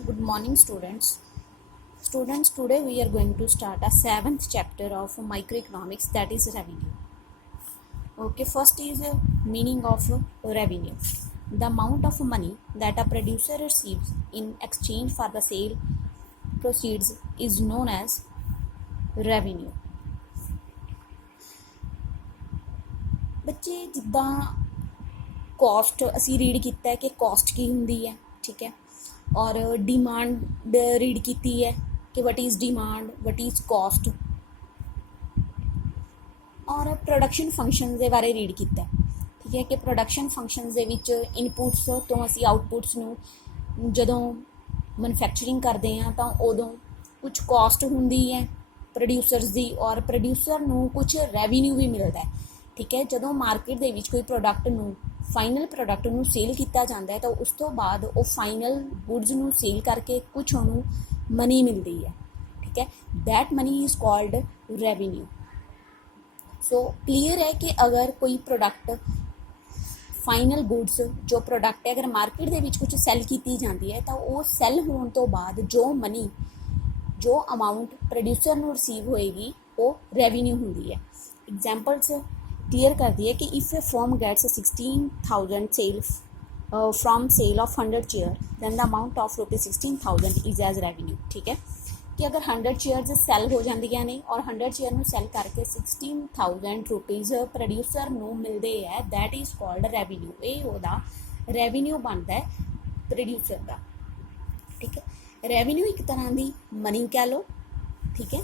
Good morning, students. Students, today we are going to start a seventh chapter of microeconomics, that is revenue. Okay, first is meaning of revenue. The amount of money that a producer receives in exchange for the sale proceeds is known as revenue. ਬੱਚੇ ਜਿੱਦਾਂ cost ਅਸੀਂ read ਕੀਤਾ ਹੈ ਕਿ cost ਕੀ ਹੁੰਦੀ ਹੈ, ਠੀਕ ਹੈ, ਔਰ ਡਿਮਾਂਡ ਰੀਡ ਕੀਤੀ ਹੈ ਕਿ what is demand, what is cost, ਔਰ ਪ੍ਰੋਡਕਸ਼ਨ ਫੰਕਸ਼ਨ ਦੇ ਬਾਰੇ ਰੀਡ ਕੀਤਾ, ਠੀਕ ਹੈ, ਕਿ ਪ੍ਰੋਡਕਸ਼ਨ ਫੰਕਸ਼ਨਸ ਦੇ ਵਿੱਚ ਇਨਪੁਟਸ ਤੋਂ ਅਸੀਂ ਆਊਟਪੁੱਟਸ ਨੂੰ ਜਦੋਂ ਮੈਨੂਫੈਕਚਰਿੰਗ ਕਰਦੇ ਹਾਂ ਤਾਂ ਉਦੋਂ ਕੁਝ ਕੋਸਟ ਹੁੰਦੀ ਹੈ ਪ੍ਰੋਡਿਊਸਰਸ ਦੀ, ਔਰ ਪ੍ਰੋਡਿਊਸਰ ਨੂੰ ਕੁਝ ਰੈਵਨਿਊ ਵੀ ਮਿਲਦਾ ਹੈ, ਠੀਕ ਹੈ। ਜਦੋਂ ਮਾਰਕੀਟ ਦੇ ਵਿੱਚ ਕੋਈ ਪ੍ਰੋਡਕਟ ਨੂੰ ਫਾਈਨਲ ਪ੍ਰੋਡਕਟ ਨੂੰ ਸੇਲ ਕੀਤਾ ਜਾਂਦਾ ਹੈ ਤਾਂ ਉਸ ਤੋਂ ਬਾਅਦ ਉਹ ਫਾਈਨਲ ਗੁੱਡਸ ਨੂੰ ਸੇਲ ਕਰਕੇ ਕੁਝ ਉਹਨੂੰ ਮਨੀ ਮਿਲਦੀ ਹੈ, ਠੀਕ ਹੈ। That money is called revenue. So clear ਹੈ ਕਿ ਅਗਰ ਕੋਈ ਪ੍ਰੋਡਕਟ ਫਾਈਨਲ ਗੁੱਡਸ ਜੋ ਪ੍ਰੋਡਕਟ ਹੈ ਅਗਰ ਮਾਰਕੀਟ ਦੇ ਵਿੱਚ ਕੁਝ ਸੈਲ ਕੀਤੀ ਜਾਂਦੀ ਹੈ ਤਾਂ ਉਹ ਸੈਲ ਹੋਣ ਤੋਂ ਬਾਅਦ ਜੋ ਮਨੀ ਜੋ ਅਮਾਊਂਟ ਪ੍ਰੋਡਿਊਸਰ ਨੂੰ ਰਿਸੀਵ ਹੋਏਗੀ ਉਹ ਰੈਵਨਿਊ ਹੁੰਦੀ ਹੈ। ਐਗਜ਼ਾਮਪਲਸ क्लियर कर दिए कि if a firm gets 16,000 sale from sale of 100 chair then the amount of ₹16,000 is as revenue, ठीक है। कि अगर 100 चेयर्स सैल हो जांदियां ने और 100 चेयर में सैल करके ₹16,000 प्रोड्यूसर नूं मिलते हैं, दैट इज़ कॉल्ड रेवन्यू। ये उहदा रेवन्यू बनता है प्रोड्यूसर का, ठीक है। रेवन्यू एक तरह की मनी कह लो, ठीक है,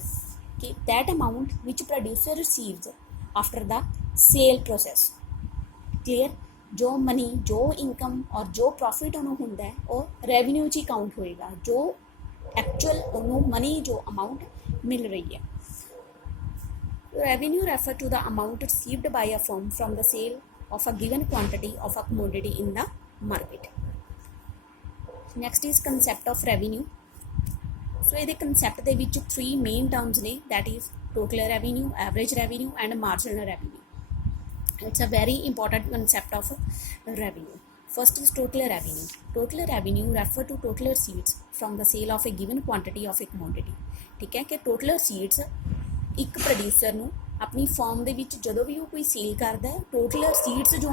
कि that amount which producer receives after the sale process. Clear, जो मनी जो इनकम और जो प्रॉफिट उन्होंने होंदा है वो रेवन्यू च काउंट होएगा, जो एक्चुअल उन्होंने मनी जो अमाउंट मिल रही है। Revenue refer to the amount received by a firm from the sale of a given quantity of a commodity in the market. Next is concept of revenue. So ये concept के विच 3 main terms ने, that is total revenue, average revenue and marginal revenue. It's a very important concept of revenue. First is total revenue. Total revenue refer to total receipts from the sale of a given quantity of a commodity, ठीक है। कि total receipts एक producer ਨੂੰ ਆਪਣੀ firm ਦੇ ਵਿੱਚ ਜਦੋਂ ਵੀ ਉਹ ਕੋਈ ਸੇਲ ਕਰਦਾ ਹੈ ਟੋਟਲ ਰਸੀਟਸ ਜੋ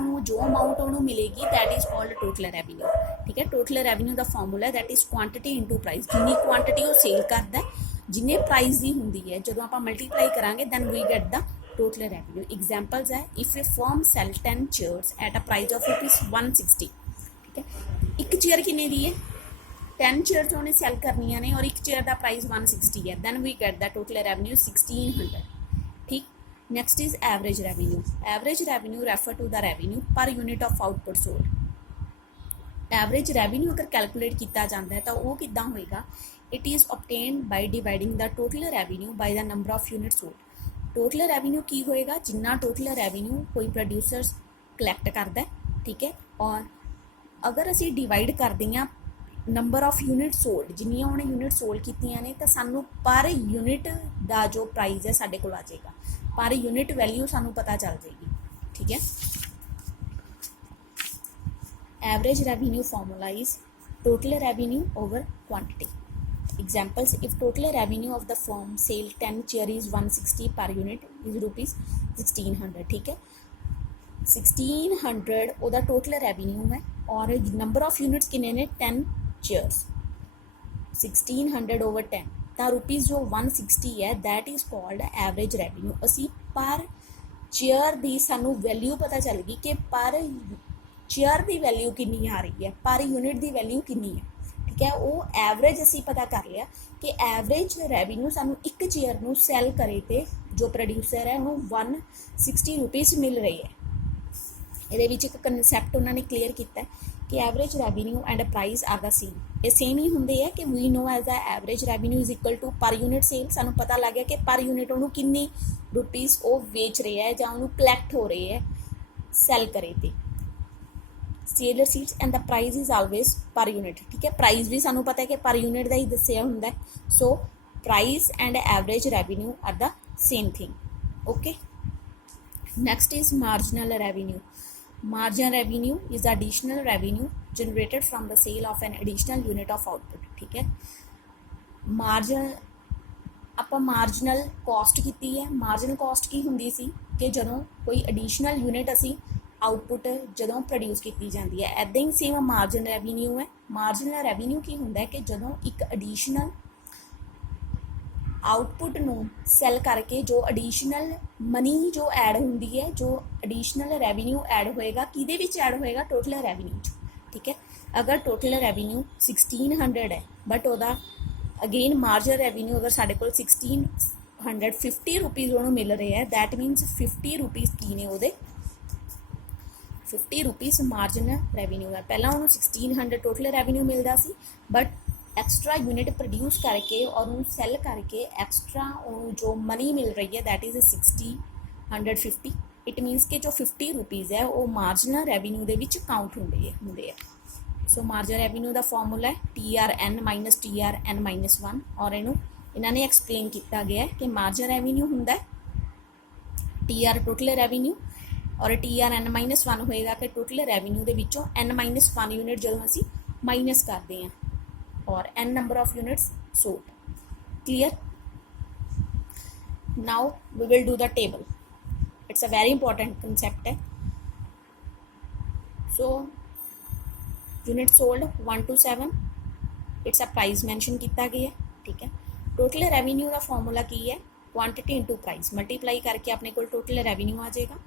ਅਮਾਊਂਟ ਉਹਨੂੰ ਮਿਲੇਗੀ that is called total revenue, ਠੀਕ ਹੈ। Total revenue the formula that is quantity into price. ਜਿੰਨੀ ਕੁਆਂਟੀਟੀ ਉਹ ਸੇਲ ਕਰਦਾ ਜਿੰਨੇ ਪ੍ਰਾਈਸ ਦੀ ਹੁੰਦੀ ਹੈ ਜਦੋਂ ਆਪਾਂ ਮਲਟੀਪਲਾਈ ਕਰਾਂਗੇ then we get the total revenue. Examples है if a firm sell 10 chairs at a price of ₹160, ठीक है। एक चेयर किन्ने दी है 10 चेयर्स उन्हें सैल करनियां ने और एक चेयर का प्राइस 160 है, then we get the total revenue 1600, ठीक। Next is average revenue. Average revenue refer to the revenue per unit of output sold. Average revenue अगर कैलकुलेट किया जाता है तो वो किद्दां होएगा, it is obtained by dividing the total revenue by the number of unit sold. Total revenue की होएगा जिन्ना टोटल रेवन्यू कोई प्रोड्यूसर्स कलैक्ट करता है, ठीक है, और अगर असी डिवाइड करते हैं नंबर ऑफ यूनिट सोल्ड जिन्नियां उन्हें यूनिट सोल्ड कीतियां ने तो सानू पर यूनिट का जो प्राइस है साडे कोल आ जाएगा, पर यूनिट वैल्यू सानू पता चल जाएगी, ठीक है। Average revenue formula is total revenue over quantity. Examples, if total revenue of the firm sale 10 chair is 160 per unit is ₹1600, ठीक है। 1600 ਉਹਦਾ टोटल revenue है और number of units किन्ने ने 10 chairs, 1600 over 10 ਤਾਂ रुपीज़ जो 160 है that is called average revenue. ਅਸੀਂ पर चेयर ਦੀ ਸਾਨੂੰ वैल्यू पता चल गई कि पर चेयर ਦੀ वैल्यू कितनी आ रही है, पर यूनिट की वैल्यू कितनी है, ठीक है। वो एवरेज असी पता कर लिया कि एवरेज रेवन्यू सानू एक चेयर नू सैल करे तो जो प्रोड्यूसर है उन्होंने ₹160 मिल रही है। ये एक कंसैप्ट उन्होंने क्लीयर किया कि average revenue and price are the same. ये सेम ही होंगे है कि we know as the average revenue is equal to per unit sale. सानू पता लग गया कि पर यूनिट उन्होंने किन्नी रुपीज़ वो बेच रहे हैं या उन्होंने कलैक्ट हो रहे हैं सैल करे थे। Sale receipts and the price is always per unit, ठीक है। प्राइस भी सानू पता है कि पर यूनिट का ही दसिया होंगे, so price and average revenue are the same thing, okay. Next is marginal revenue. Marginal revenue is additional revenue generated from the sale of an additional unit of output. ठीक है, margin ਆਪਾਂ marginal cost ਕੀਤੀ ਹੈ। Marginal cost ਕੀ ਹੁੰਦੀ ਸੀ ਕਿ ਜਦੋਂ ਕੋਈ additional unit ਅਸੀਂ ਆਊਟਪੁੱਟ ਜਦੋਂ ਪ੍ਰੋਡਿਊਸ ਕੀਤੀ ਜਾਂਦੀ ਹੈ, ਇੱਦਾਂ ਹੀ ਸੇਮ ਮਾਰਜਨ ਰੈਵਨਿਊ ਹੈ। ਮਾਰਜਨਲ ਰੈਵਨਿਊ ਕੀ ਹੁੰਦਾ ਹੈ ਕਿ ਜਦੋਂ ਇੱਕ ਐਡੀਸ਼ਨਲ ਆਊਟਪੁੱਟ ਨੂੰ ਸੈਲ ਕਰਕੇ ਜੋ ਐਡੀਸ਼ਨਲ ਮਨੀ ਜੋ ਐਡ ਹੁੰਦੀ ਹੈ, ਜੋ ਐਡੀਸ਼ਨਲ ਰੈਵਨਿਊ ਐਡ ਹੋਏਗਾ, ਕਿਹਦੇ ਵਿੱਚ ਐਡ ਹੋਏਗਾ? ਟੋਟਲ ਰੈਵਨਿਊ 'ਚ। ਠੀਕ ਹੈ, ਅਗਰ ਟੋਟਲ ਰੈਵਨਿਊ 1600 ਹੈ ਬਟ ਉਹਦਾ ਅਗੇਨ ਮਾਰਜਨ ਰੈਵਨਿਊ ਅਗਰ ਸਾਡੇ ਕੋਲ 1650 ਰੁਪੀਜ਼ ਉਹਨੂੰ ਮਿਲ ਰਿਹਾ ਹੈ, ਦੈਟ ਮੀਨਸ 50 ਰੁਪੀਜ਼ ਕੀ ਨੇ ਉਹਦੇ? 50 ਰੁਪੀਜ਼ ਮਾਰਜਨ ਰੈਵਨਿਊ ਹੈ। ਪਹਿਲਾਂ ਉਹਨੂੰ 1600 ਟੋਟਲ ਰੈਵਨਿਊ ਮਿਲਦਾ ਸੀ ਬਟ ਐਕਸਟਰਾ ਯੂਨਿਟ ਪ੍ਰੋਡਿਊਸ ਕਰਕੇ ਔਰ ਉਹਨੂੰ ਸੈੱਲ ਕਰਕੇ ਐਕਸਟਰਾ ਉਹਨੂੰ ਜੋ ਮਨੀ ਮਿਲ ਰਹੀ ਹੈ ਦੈਟ ਇਜ਼ 1650। ਇਟ ਮੀਨਸ ਕਿ ਜੋ 50 ਰੁਪੀਜ਼ ਹੈ ਉਹ ਮਾਰਜਨਲ ਰੈਵਨਿਊ ਦੇ ਵਿੱਚ ਕਾਊਂਟ ਹੁੰਦੇ ਆ। ਸੋ ਮਾਰਜਨ ਰੈਵਨਿਊ ਦਾ ਫਾਰਮੂਲਾ ਹੈ TRN ਮਾਈਨਸ TRN ਮਾਈਨਸ 1 ਔਰ ਇਹਨੂੰ ਇਹਨਾਂ ਨੇ ਐਕਸਪਲੇਨ ਕੀਤਾ ਗਿਆ ਕਿ ਮਾਰਜਨ ਰੈਵਨਿਊ ਹੁੰਦਾ TR ਟੋਟਲ ਰੈਵਨਿਊ ਔਰ TRN ਮਾਈਨਸ 1 ਹੋਏਗਾ ਕਿ ਟੋਟਲ ਰੈਵਨਿਊ ਦੇ ਵਿੱਚੋਂ N ਮਾਈਨਸ 1 ਯੂਨਿਟ ਜਦੋਂ ਅਸੀਂ ਮਾਈਨਸ ਕਰਦੇ ਹਾਂ ਔਰ N number of units sold। clear? now we will do the table. It's a very important concept है। so unit sold 1 to 7 it's a price mention किया गया है। ठीक है, टोटल रैवन्यू का फॉर्मूला की है क्वांटिटी इंटू प्राइस मल्टीप्लाई करके अपने को टोटल रैवन्यू आ जाएगा।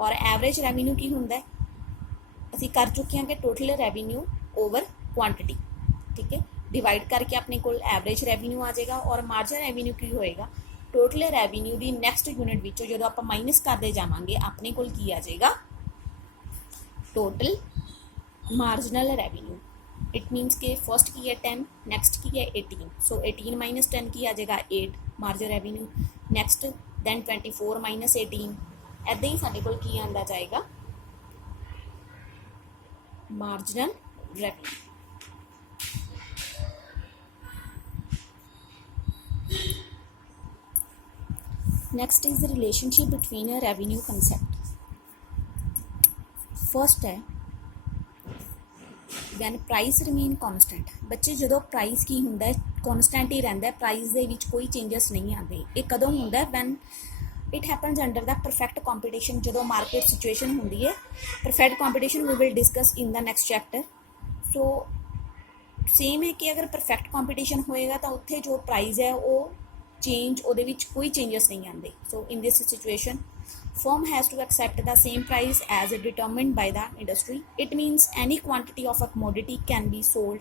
और एवरेज रैवन्यू की होंगे असी कर चुके हैं कि टोटल रैवन्यू ओवर क्वांटिटी। ठीक है, डिवाइड करके अपने को एवरेज रैवन्यू आ जाएगा। और मार्जिन रैवन्यू की होएगा टोटल रैवन्यू की नैक्सट यूनिट विचों जो आप माइनस करते जावांगे अपने को की आ जाएगा टोटल मार्जिनल रेवेन्यू। इट मीनस के फर्स्ट की है 10, नेक्स्ट की है 18। सो 18 माइनस 10 की आ जाएगा 8 margin revenue. Next then 24 minus 18 ऐदा ही साडे कोल की आंदा जाएगा marginal revenue. Next is the relationship between a revenue concept. First है वैन प्राइस रिमेन कॉन्सटेंट। बच्चे जो प्राइस की होंगे कॉन्सटेंट ही रहिंदा है, प्राइस दे विच कोई चेंजिस नहीं आते। ये कदों होंदा है? When it happens under the perfect competition. जो मार्केट सिचुएशन होंदी है perfect competition we will discuss in the next chapter. So same है कि अगर परफेक्ट कॉम्पीटिशन होएगा तो उत्थे जो प्राइस है वो चेंज ਉਹਦੇ ਵਿੱਚ कोई चेंजिस नहीं आते। So in this situation firm has to accept the same price as determined by the industry. It means any quantity of a commodity can be sold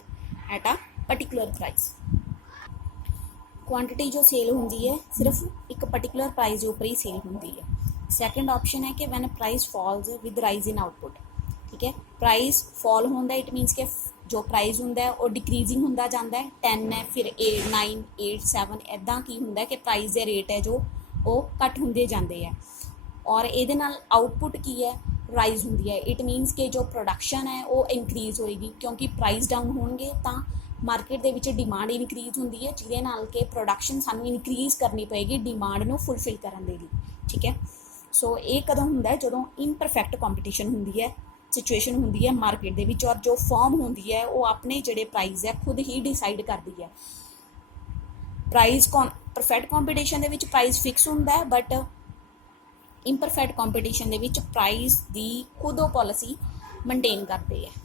at a particular price. Quantity जो cell होंगी है सिर्फ एक particular price के ऊपर ही cell होंगी है। Second option है कि van price falls with rise in output. ठीक है, प्राइस फॉल होंदा इट मीनस के जो प्राइस होंदा है वो डिक्रीजिंग होंदा जांदा है। 10 है फिर 8 9 8 7 इदां की होंदा है कि प्राइस के रेट है जो वो घट होंदे जांदे है। और ये आउटपुट की है राइज होंगी है। इट मीनस कि जो प्रोडक्शन है वो इंक्रीज होएगी क्योंकि प्राइस डाउन होंगे तो मार्केट के विच डिमांड इनक्रीज होंगी है जिहदे नाल कि प्रोडक्शन सानू इनक्रीज करनी पेगी डिमांड नू फुलफिल करने के लिए। ठीक है, सो ये कदों होंदा है जदों इनपरफेक्ट कॉम्पीटिशन होंगी है सिचुएशन होंगी है मार्केट के विच और जो फर्म होंगी है वो अपने जिहड़े प्राइस है खुद ही डिसाइड करती है। प्राइस परफेक्ट कॉम्पीटिशन के विच प्राइस फिक्स होंदा है बट इनपरफेक्ट कॉम्पीटिशन के विच प्राइस की खुद वो पॉलिसी मेनटेन करते हैं।